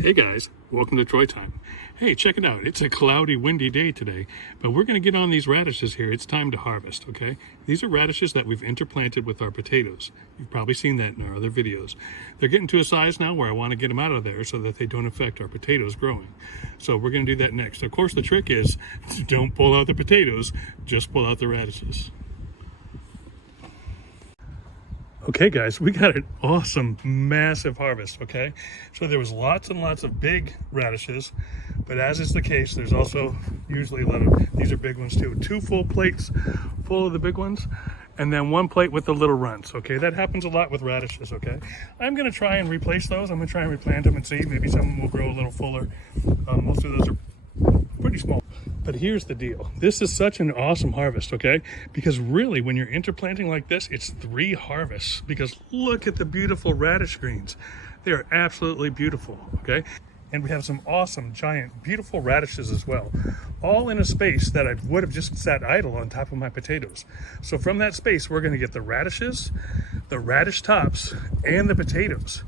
Hey guys, welcome to Troy Time. Hey, check it out. It's a cloudy, windy day today, but we're going to get on these radishes here. It's time to harvest, okay? These are radishes that we've interplanted with our potatoes. You've probably seen that in our other videos. They're getting to a size now where I want to get them out of there so that they don't affect our potatoes growing. So we're going to do that next. Of course, the trick is don't pull out the potatoes, just pull out the radishes. Okay guys, we got an awesome, massive harvest, okay? So there was lots and lots of big radishes, but as is the case, there's also usually a lot of, these are big ones too. 2 full plates full of the big ones, and then 1 plate with the little runs, okay? That happens a lot with radishes, okay? I'm gonna try and replace those. I'm gonna try and replant them and see, maybe some of them will grow a little fuller. Most of those are pretty small. But here's the deal. This is such an awesome harvest, okay? Because really, when you're interplanting like this, it's 3 harvests. Because look at the beautiful radish greens. They are absolutely beautiful, okay? And we have some awesome, giant, beautiful radishes as well. All in a space that I would have just sat idle on top of my potatoes. So from that space, we're gonna get the radishes, the radish tops, and the potatoes.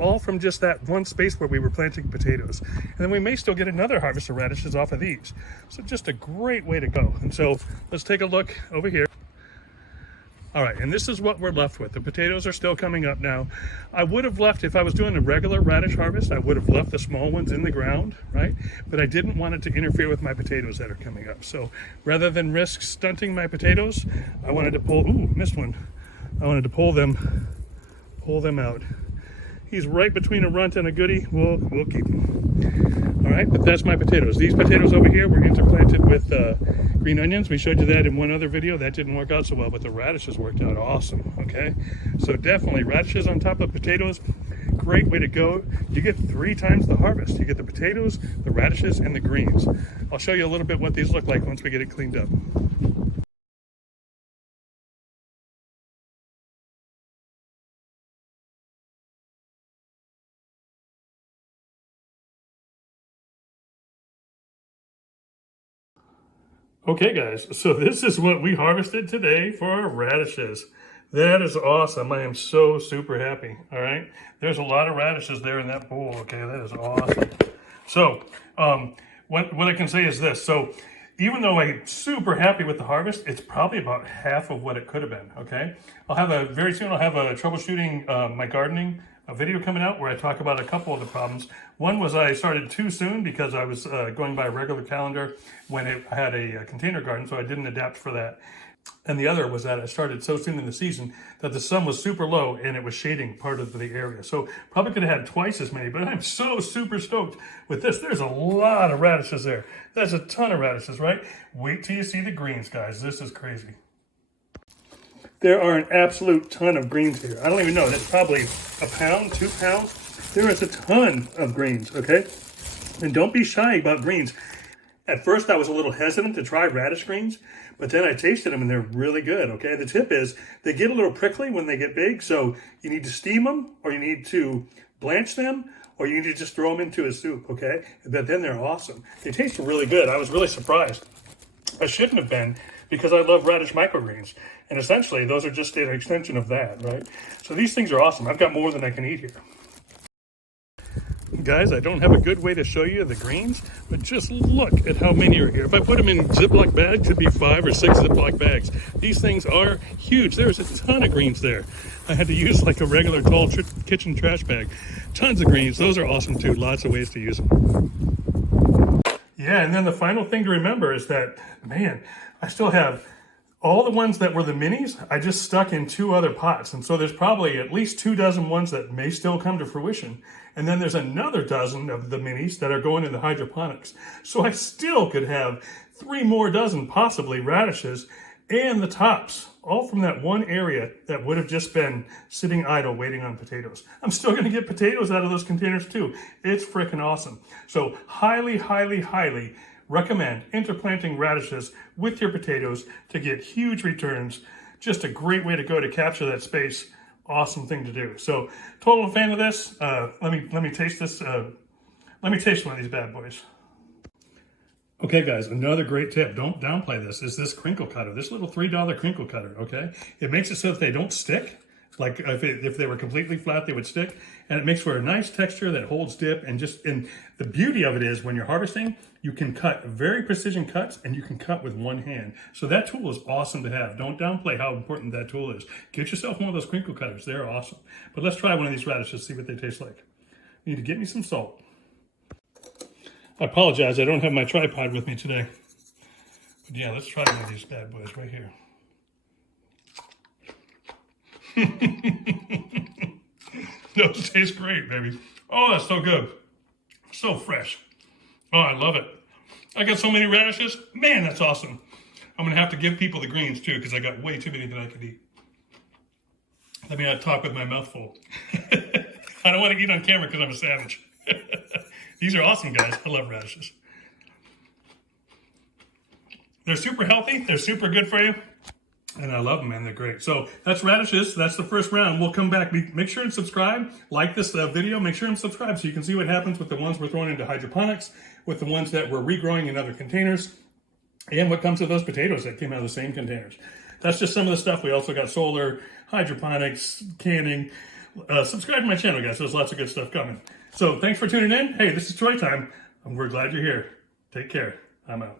All from just that one space where we were planting potatoes. And then we may still get another harvest of radishes off of these. So just a great way to go. And so let's take a look over here. All right, and this is what we're left with. The potatoes are still coming up now. I would have left, if I was doing a regular radish harvest, I would have left the small ones in the ground, right? But I didn't want it to interfere with my potatoes that are coming up. So rather than risk stunting my potatoes, I wanted to pull, ooh, missed one. I wanted to pull them out. He's right between a runt and a goodie. We'll keep him. All right, but that's my potatoes. These potatoes over here were interplanted with green onions. We showed you that in one other video. That didn't work out so well, but the radishes worked out awesome, okay? So definitely radishes on top of potatoes, great way to go. You get 3 times the harvest. You get the potatoes, the radishes, and the greens. I'll show you a little bit what these look like once we get it cleaned up. Okay guys, so this is what we harvested today for our radishes. That is awesome. I am so super happy, all right? There's a lot of radishes there in that bowl, okay? That is awesome. So, what I can say is this. So, even though I'm super happy with the harvest, it's probably about half of what it could have been, okay? Very soon I'll have a troubleshooting my gardening video coming out where I talk about a couple of the problems. One was I started too soon because I was going by a regular calendar when I had a container garden, so I didn't adapt for that. And the other was that I started so soon in the season that the sun was super low and it was shading part of the area. So probably could have had twice as many, but I'm so super stoked with this. There's a lot of radishes there. That's a ton of radishes, right? Wait till you see the greens, guys. This is crazy. There are an absolute ton of greens here. I don't even know. That's probably a pound, 2 pounds. There is a ton of greens, okay? And don't be shy about greens. At first, I was a little hesitant to try radish greens, but then I tasted them and they're really good, okay? The tip is they get a little prickly when they get big, so you need to steam them, or you need to blanch them, or you need to just throw them into a soup, okay? But then they're awesome. They taste really good. I was really surprised. I shouldn't have been, because I love radish microgreens. And essentially, those are just an extension of that, right? So these things are awesome. I've got more than I can eat here. Guys, I don't have a good way to show you the greens, but just look at how many are here. If I put them in Ziploc bags, it could be 5 or 6 Ziploc bags. These things are huge. There's a ton of greens there. I had to use like a regular tall kitchen trash bag. Tons of greens. Those are awesome too. Lots of ways to use them. Yeah, and then the final thing to remember is that, man, I still have all the ones that were the minis, I just stuck in 2 other pots. And so there's probably at least 2 dozen ones that may still come to fruition. And then there's another dozen of the minis that are going into hydroponics. So I still could have 3 more dozen, possibly, radishes and the tops, all from that one area that would have just been sitting idle waiting on potatoes. I'm still going to get potatoes out of those containers too. It's freaking awesome. So highly, highly, highly recommend interplanting radishes with your potatoes to get huge returns. Just a great way to go to capture that space. Awesome thing to do. So, total fan of this. Let me taste this. Let me taste one of these bad boys. Okay, guys, another great tip. Don't downplay this. Is this crinkle cutter? This little $3 crinkle cutter. Okay, it makes it so that they don't stick. Like if they were completely flat, they would stick, and it makes for a nice texture that holds dip. And the beauty of it is when you're harvesting, you can cut very precision cuts, and you can cut with one hand. So that tool is awesome to have. Don't downplay how important that tool is. Get yourself one of those crinkle cutters. They're awesome. But let's try one of these radishes, see what they taste like. You need to get me some salt. I apologize, I don't have my tripod with me today. But yeah, let's try one of these bad boys right here. Those taste great, baby. Oh, that's so good. So fresh. Oh, I love it. I got so many radishes. Man, that's awesome. I'm going to have to give people the greens, too, because I got way too many that I could eat. Let me not talk with my mouth full. I don't want to eat on camera because I'm a savage. These are awesome, guys. I love radishes. They're super healthy. They're super good for you. And I love them, man. They're great. So that's radishes. That's the first round. We'll come back. Make sure and subscribe. Like this video. Make sure and subscribe so you can see what happens with the ones we're throwing into hydroponics, with the ones that we're regrowing in other containers, and what comes with those potatoes that came out of the same containers. That's just some of the stuff. We also got solar, hydroponics, canning. Subscribe to my channel, guys. There's lots of good stuff coming. So thanks for tuning in. Hey, this is Troy time. We're glad you're here. Take care. I'm out.